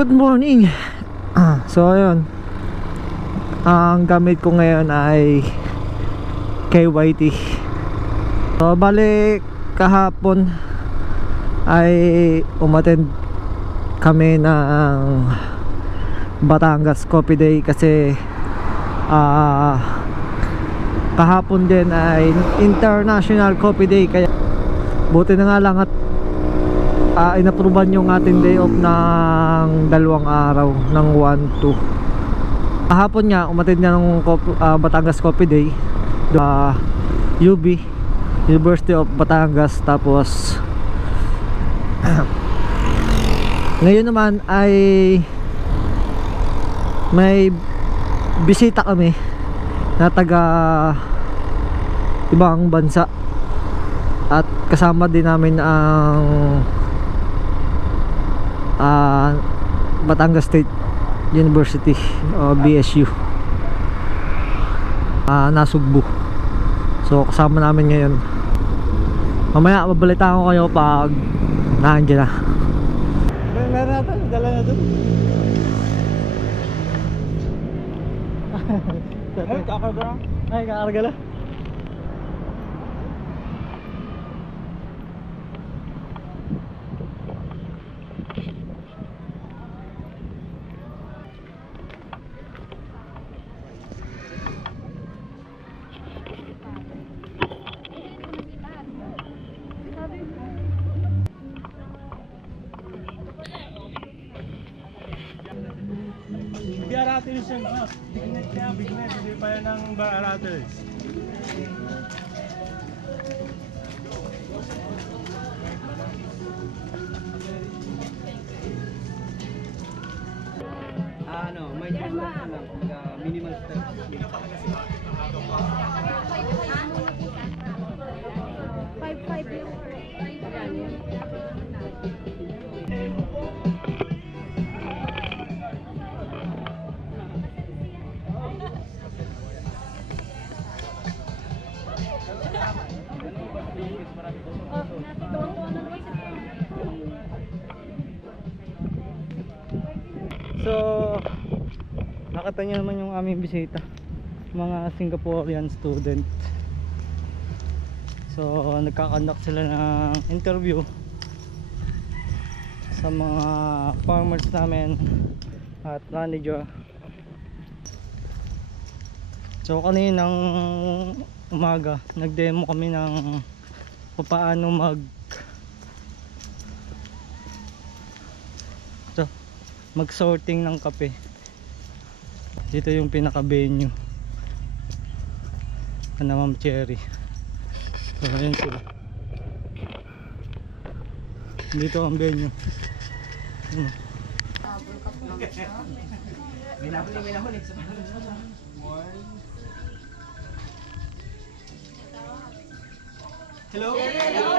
Good morning. So ayun, ang gamit ko ngayon ay KYT. So balik kahapon ay umattend kami ng Batangas Coffee Day kasi kahapon din ay International Coffee Day, kaya buti na nga lang at inapruban yung ating day off ng 2 araw ng 1-2. Kahapon nga umattend niya ng Batangas Coffee Day, UB, University of Batangas. Tapos ngayon naman ay may bisita kami na taga ibang bansa at kasama din namin ang Batangas State University o BSU, Nasugbu. So kasama namin ngayon. Mamaya babalitaan ko kayo pag nandiyan na. Meron natin, dala na dun. Ay, kakarga lang. Ay, kakarga lang. Biaratilis yan, bignet niya, bignet, hindi pa yan ang biaratilis. May minimal steps. So nakita niyo naman yung aming bisita, mga Singaporean student. So nagkakandak sila ng interview sa mga farmers namin at manager. So kaninang umaga nagdemo kami ng paano mag-sorting ng kape. Dito yung pinaka venue na Ma'am Cherry. So ayan sila. Dito ang venue. Hello? Hello?